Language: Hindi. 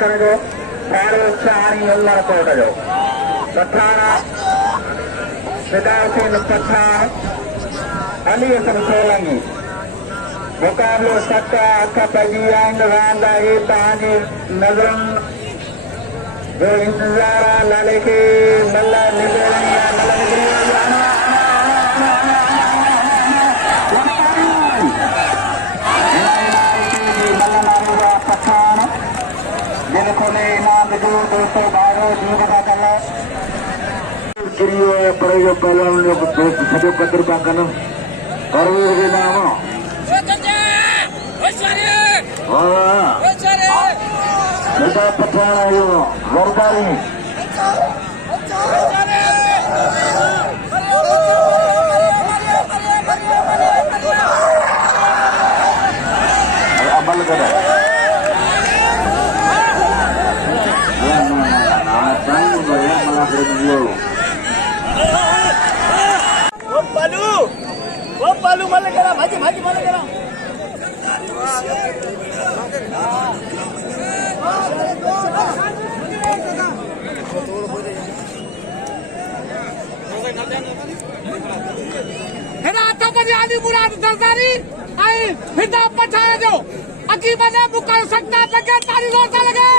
ಕರೆದು ಪಾರೋತ್ಸಾಹಿ ಎಲ್ಲರ ಕೋಟರು पठान सिद्धार्थ पठान अली हसन सोलंगी मुकाबलो सत्ता अखा पजी आइन रांदा ये तहांजी नजरन जो इंतजार लाले के मल्ला निगरिया मल्ला निगरिया पठान जिनको ने इनाम दो 212 जीवता करना Kiriyo para balan lo satu keterbakan karur di nama. Wah. Kita pecah ayo lordari. Amal kada. वो पालू माले करा भाजी भाजी माले करा हेरा आता पर आली मुराद सरदारी आई फिदा पछाए जो अकी बने मुकर सकता लगे तारी रोता लगे